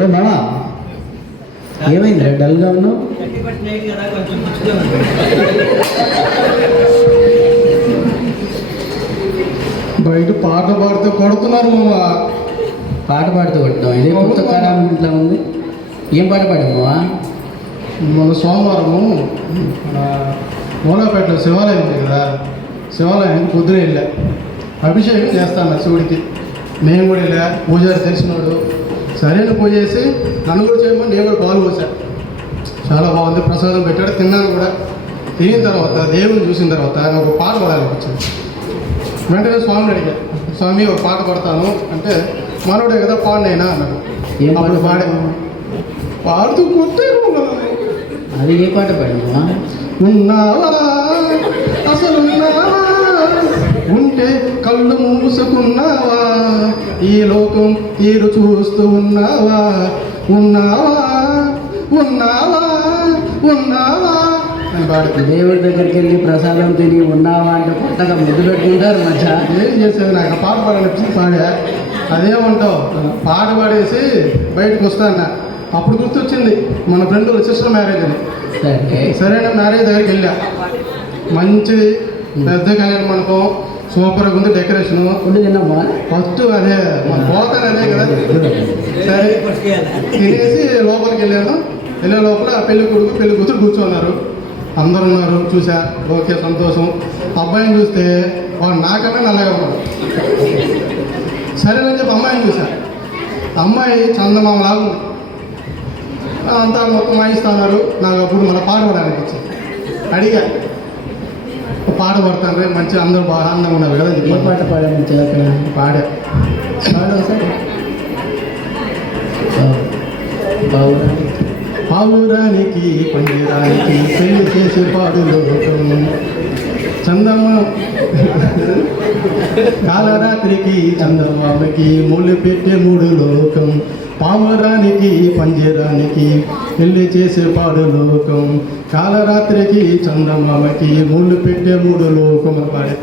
ఏ మామా ఏమైంది డల్గా ఉన్నావు? బయట పాట పాడుతూ కొడుతున్నారు మామా. పాట పాడుతూ కొట్టాం. ఇదే కొత్త కాలం ఇట్లా ఉంది. ఏం పాట పాడావు మావా? మన సోమవారము మూలాపేటలో శివాలయం ఉంది కదా, శివాలయానికి పొద్దున వెళ్ళా. అభిషేకం చేస్తాను శివుడికి. నేను కూడా వెళ్ళా, పూజారి తెలిసినోడు. సరైన పూజ చేసి నన్ను కూడా చేయమని నేను కూడా పాలు పోసాను. చాలా బాగుంది. ప్రసాదం పెట్టాడు, తిన్నాను కూడా. తినిన తర్వాత దేవుని చూసిన తర్వాత ఆయన ఒక పాట పాడాలనిపించింది. వెంటనే స్వామిని అడిగా, స్వామి ఒక పాట పడతాను అంటే, మనోడే కదా పాడినైనా అన్నాడు. ఏం పాట అప్పుడు పాడుతూ కొట్టారు. అది ఏ పాట పాడావా? ఉన్నావా అసలున్నావా, ఉంటే కళ్ళు మూసుకున్నావా, ఈ లోకం తీరు చూస్తూ ఉన్నావా, ఉన్నావా ఉన్నావా ఉన్నావా అని పాడుతుంది. దేవుడి దగ్గరికి వెళ్ళి ప్రసాదం తిని ఉన్నావా అంటే కొత్తగా ముద్దు పెట్టుకుంటారు మధ్య. ఏం చేసేది, నాకు పాట పాడాలనిపించి పాడా. అదేమంటావు, పాట పాడేసి బయటకు వస్తాను. అప్పుడు గుర్తొచ్చింది మన ఫ్రెండ్ సిస్టర్ మ్యారేజ్ అని. సరైన మ్యారేజ్ దగ్గరికి వెళ్ళా. మంచిది, పెద్ద కళ్యాణ మండపం, సూపర్గా ఉంది డెకరేషన్. తిన్నామా ఫస్ట్ అదే మన పోతాను అదే కదా. సరే తినేసి లోపలికి వెళ్ళాను. వెళ్ళే లోపల పెళ్లి కొడుకు పెళ్లి కూతురు కూర్చున్నారు. అందరు ఉన్నారు, చూసా. ఓకే, సంతోషం. అబ్బాయిని చూస్తే వాడు నాకన్నా నల్లగా ఉన్నాడు. సరేనని చెప్పి అమ్మాయిని చూసా. అమ్మాయి చందమామలాగా ఉంది. అంతా మొత్తం వాయిస్తున్నారు. నాకు అప్పుడు మన పాట పాడాలనిపించింది. అడిగా, పాట పడతాను మంచి అందరూ బాగా ఆనందంగా ఉన్నారు కదా. ఏ పాట పాడాను? పాడా సార్ పావురానికి పండిరానికి పెళ్లి చేసే పాడు లోకం, చందమ్మ కాలరాత్రికి చందమామకి మూలు పెట్టే మూడు లోకం, పావురానికి పంజరానికి పెళ్లి చేసే పాడు లోకం, కాలరాత్రికి చందమామకి మూలు పెట్టే మూడు లోకం అని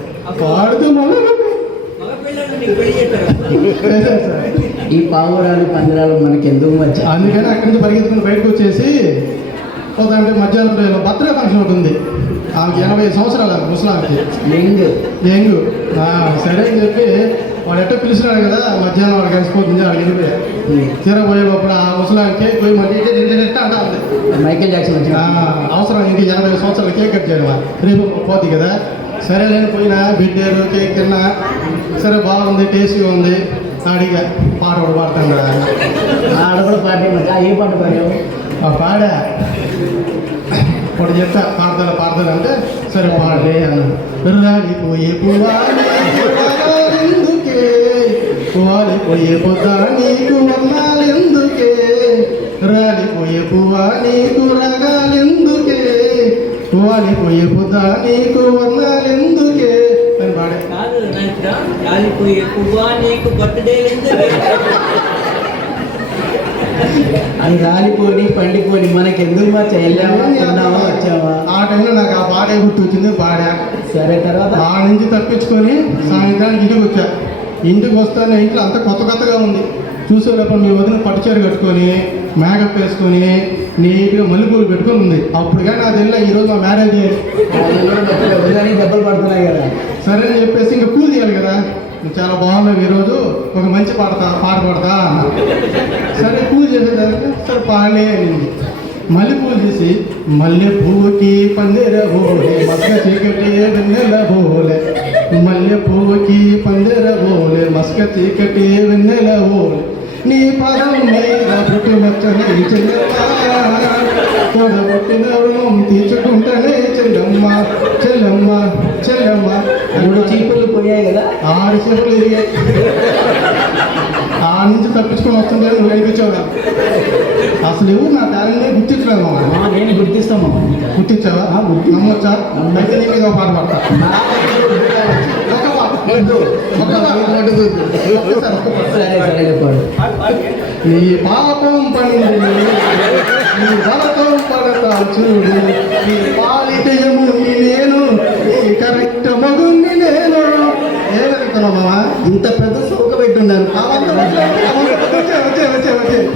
పాడుతూ ఈ పావురాలు పంజరాలు మనకి ఎందుకు మధ్య? అందుకని అక్కడి నుంచి పరిగెత్తుకుని బయటకు వచ్చేసి పోతాంటే మధ్యాహ్నం బర్త్డే ఫంక్షన్ ఉంటుంది. ఆమెకి 80 సంవత్సరాలు, ముసలాంకి యంగ్. సరే అని చెప్పి వాడు ఎట్టో పిలిచినాడు కదా, మధ్యాహ్నం వాడు కలిసిపోతుంది. వాడికి వెళ్ళిపోయా. తీరబోయే లోపల ఆ ముసలాంకి పోయి మళ్ళీ అంటా ఉంది. మైకేల్ జాక్సన్ అవసరం ఇంక 80 సంవత్సరాలు కేక్ కట్ చేయడం, రేపు పోతుంది కదా. సరే నేను పోయినా, బిడ్డేరు కేక్ తిన్నా. సరే బాగుంది, టేస్టీగా ఉంది. అడిగా, పాట కూడా పాడతాను కదా. ఆడ కూడా పాడే మధ్య. ఏ పాట పాడావు? పాడా. ఒకటి చెప్తా, పాడతాను అంటే సరే పాడే అన్నాడు. రాలిపోయే పువ్వాలెందుకే, వాలిపోయే పొద్దా నీకు వర్ణాలెందుకే, రాలిపోయే పువ్వా నీకు రగాలెందుకే, వాలిపోయే పొద్దా నీకు వర్ణాలెందుకే అని పాడే. రాలిపోయే పువ్వా నీకు బర్త్డే అది రాలిపోని పండిపోని మనకి ఎందుకు మచ్చా? వెళ్ళామా, తిన్నామా, వచ్చావా? ఆ టైంలో నాకు ఆ పాటే గుర్తు వచ్చింది, పాడా. సరే తర్వాత ఆ నుంచి తప్పించుకొని సాయంత్రానికి ఇంటికి వచ్చా. ఇంటికి వస్తానే ఇంట్లో అంతా కొత్తగా ఉంది. చూసేటప్పుడు మీ వదిన పట్టుచీర కట్టుకొని మేకప్ వేసుకొని నీట్గా మల్లెపూలు పెట్టుకొని ఉంది. అప్పుడు కానీ నాకు తెలియదు ఈరోజు మా మ్యారేజ్ దెబ్బలు పడుతున్నాయి కదా. సరే అని చెప్పేసి ఇంకా పూజ చేయాలి కదా. చాలా బాగున్నావు, ఈరోజు ఒక మంచి పాట పాడతా. సరే పూజ చేసేదానికి సరే పాడే అయింది. మల్లె పూలు తీసి, మల్లె పువ్వుకి పందిర బోలే మస్క చీకటి వెన్నెల బోలే, మల్లె పువ్వుకి పందిర బోలే మస్క చీకటి వెన్నెల బోలే, నీ పదం మీద పుట్టినచ్చని చెల్లెమ్మ రుణం తీర్చుకుంటేనే చెల్లమ్మ చెల్లమ్మ చెల్లమ్మ. 3 చీపులు పోయాయి కదా. 6 చీపులు తిరిగాయి. ఆ నుంచి తప్పించుకొని వస్తుంటే నువ్వు అనిపించావు. అసలు ఎవరు నా టాలెంట్ని గుర్తించలేదు మామ. నేను గుర్తిస్తామా? గుర్తించావా? నమ్మొచ్చా? అయితే నీకు ఇదో పాట పడతా. నీ పాపం పండి నీ బలతం పడతా చూడు, నీ పాలిటయము నేను, నీ కరెక్ట్ మగుని నేను. ఏమనుకున్నావు మామ? ఇంత పెద్ద సౌక పెట్టున్నాను. వచ్చే